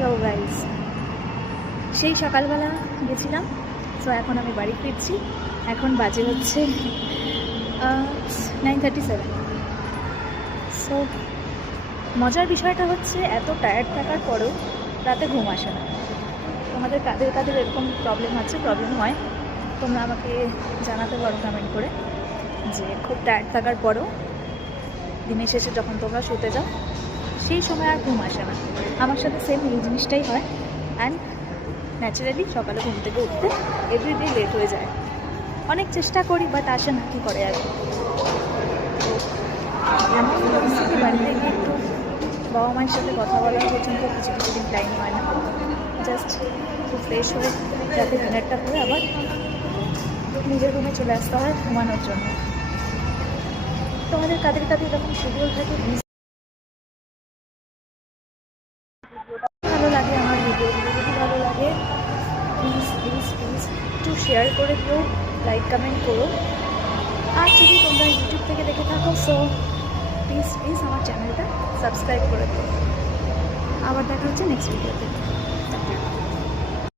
Hello guys, সেই সকালবেলা গেছিলাম। সো এখন আমি বাড়ি ফিরছি। এখন বাজে হচ্ছে 9:37। সো মজার বিষয়টা হচ্ছে এত টায়ার্ড থাকার পরেও রাতে ঘুম আসে না। তোমাদের কাদের কাদের এরকম প্রবলেম হয় তোমরা আমাকে জানাতে পারো কমেন্ট করে, যে খুব টায়ার্ড থাকার পরেও দিনের শেষে যখন তোমরা শুতে যাও সেই সময় আর ঘুম আসে না। আমার সাথে সেম এই জিনিসটাই হয়। অ্যান্ড ন্যাচারালি সকালে ঘুম থেকে উঠতে এভরিডে লেট হয়ে যায়। অনেক চেষ্টা করি, বাট আসে না, কী করে আর। এমন পরিস্থিতি, বাড়িতে গিয়ে একটু বাবা মায়ের সাথে কথা বলার পর্যন্ত কিছু দিন টাইম হয় না। জাস্ট একটু ফ্রেশ হয়ে যাতে ডিনারটা করে আবার নিজের রুমে চলে আসতে হয় ঘুমানোর জন্য। তোমাদের কাদের কাদের এরকম শিডিউল থাকে? ভালো লাগে আমার ভিডিওগুলো, যদি ভালো লাগে প্লিজ প্লিজ প্লিজ একটু শেয়ার করে দিও, লাইক কমেন্ট করো। আর যদি তোমরা ইউটিউব থেকে দেখে থাকো, সো প্লিজ প্লিজ আমার চ্যানেলটা সাবস্ক্রাইব করে দিও। আবার দেখা হচ্ছে নেক্সট ভিডিওতে।